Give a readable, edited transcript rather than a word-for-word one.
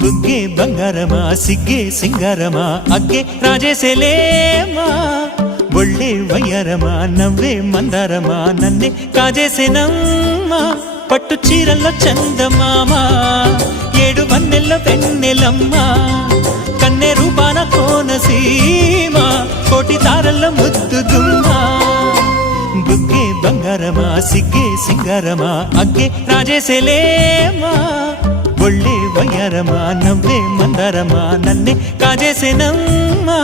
బుగ్గే బంగారమా సిగ్గే సింగారమా అగ్గే రాజేసేలేమా ఒళ్ళే వయ్యారమా నవ్వే మందారమా నన్నే కాజేసేనమ్మా పట్టు చీరల్లో చందమామా ఏడు వన్నెల్ల వెన్నెలమ్మా కన్నె రూపాన కోనసీమా కోటి తారల్ల ముద్దుగుమ్మా బుగ్గే బంగారమా సిగ్గే సింగారమా అగ్గే రాజేసేలేమా ఒళ్ళే వయ్యారమా నవ్వే మందారమా నన్నే కాజేసేనమ్మా